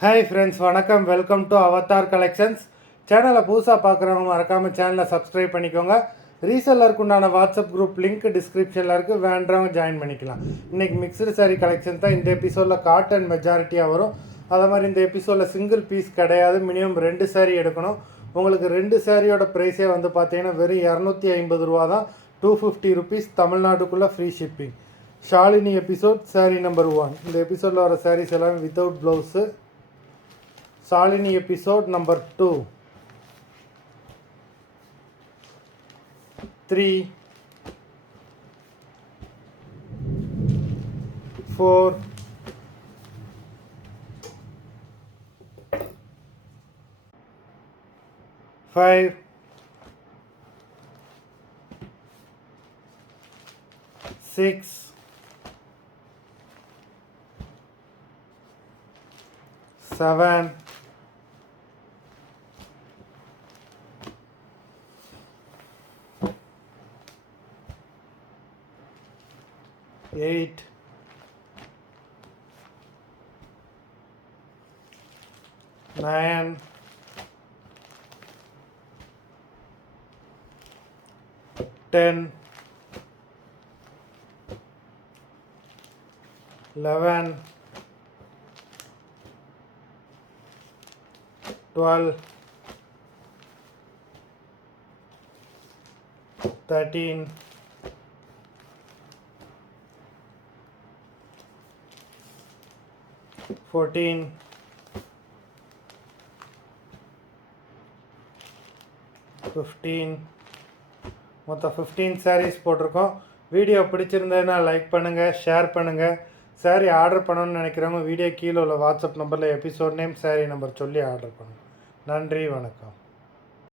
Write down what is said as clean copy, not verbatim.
Hi friends, வணக்கம். Welcome to Avatar collections. சேனலை புதுசாக பார்க்குறவங்க மறக்காமல் சேனலை சப்ஸ்கிரைப் பண்ணிக்கோங்க. ரீசெல்லருக்கு உண்டான வாட்ஸ்அப் குரூப் லிங்க் டிஸ்கிரிப்ஷனில் இருக்குது, வேண்டவங்க ஜாயின் பண்ணிக்கலாம். இன்றைக்கி மிக்சடு சாரீ கலெக்ஷன் தான் இந்த எபிசோடில் காட்டன் மெஜாரிட்டியாக வரும். அதே மாதிரி இந்த எபிசோடில் சிங்கிள் பீஸ் கிடையாது, மினிமம் 2 சாரீ எடுக்கணும். உங்களுக்கு 2 சாரியோட ப்ரைஸே வந்து பார்த்தீங்கன்னா வெறும் 250 ரூபா தான். 250 ருபீஸ், தமிழ்நாட்டுக்குள்ளே free shipping. Shalini episode sari number 1. இந்த எபிசோடில் வர சாரீஸ் எல்லாமே without blouse. Shalini episode number 2, 3, 4, 5, 6, 7, 8, 9, 10, 11, 12, 13, 14, 15. மொத்தம் 15 சாரீஸ் போட்டிருக்கோம். வீடியோ பிடிச்சிருந்ததுன்னா லைக் பண்ணுங்கள், ஷேர் பண்ணுங்கள். சாரீ ஆர்டர் பண்ணணும்னு நினைக்கிறவங்க வீடியோ கீழே உள்ள வாட்ஸ்அப் நம்பரில் எபிசோட் நேம், சாரீ நம்பர் சொல்லி ஆர்டர் பண்ணுங்கள். நன்றி, வணக்கம்.